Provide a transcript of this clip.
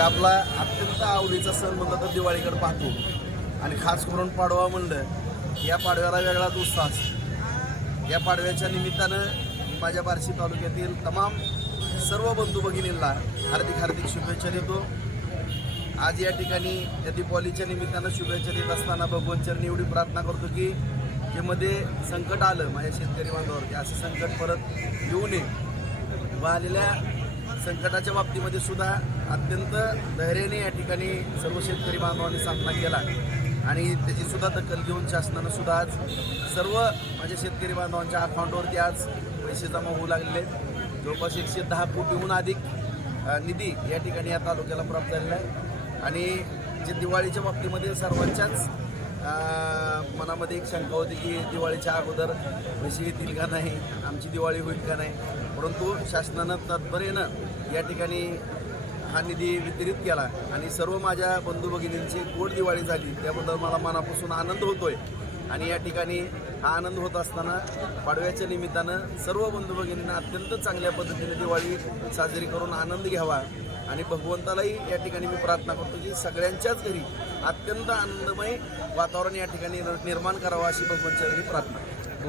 म्हणजे आपला अत्यंत आवडीचा सण म्हणलं तर दिवाळीकडे पाहतो. आणि खास करून पाडवा म्हणलं या पाडव्याला वेगळाच उत्साह असतो. या पाडव्याच्या निमित्तानं माझ्या बार्शी तालुक्यातील तमाम सर्व बंधू भगिनींना हार्दिक हार्दिक शुभेच्छा देतो. आज या ठिकाणी या दीपावलीच्या निमित्तानं शुभेच्छा देत असताना भगवंत चरणी एवढी प्रार्थना करतो की जे मध्ये संकट आलं माझ्या शेतकरी बांधवावरती असं संकट परत येऊ नये. व आलेल्या संकटाच्या बाबतीमध्ये सुद्धा अत्यंत धैर्याने या ठिकाणी सर्व शेतकरी बांधवांनी सामना केला. आणि त्याची सुद्धा दखल घेऊन शासनानं सुद्धा आज सर्व माझ्या शेतकरी बांधवांच्या अकाउंटवरती आज पैसे जमा होऊ लागलेले जवळपास एकशे दहा कोटीहून अधिक निधी या ठिकाणी या तालुक्याला प्राप्त झालेला आहे. आणि जे दिवाळीच्या बाबतीमध्ये सर्वांच्याच मनामध्ये एक शंका होती की दिवाळीच्या अगोदर पैसे येतील का नाही आमची दिवाळी होईल का नाही? परंतु शासनानं तात्पर्यानं या ठिकाणी हा निधी वितरित केला आणि सर्व माझ्या बंधू भगिनींची गोड दिवाळी झाली त्याबद्दल मला मनापासून आनंद होतोय. आणि या ठिकाणी हा आनंद होत असताना पाडव्याच्या निमित्तानं सर्व बंधू भगिनींना अत्यंत चांगल्या पद्धतीने दिवाळी साजरी करून आनंद घ्यावा. आणि भगवंतालाही या ठिकाणी मी प्रार्थना करतो की सगळ्यांच्याच घरी अत्यंत आनंदमय वातावरण या ठिकाणी निर्माण करावं अशी भगवंताची प्रार्थना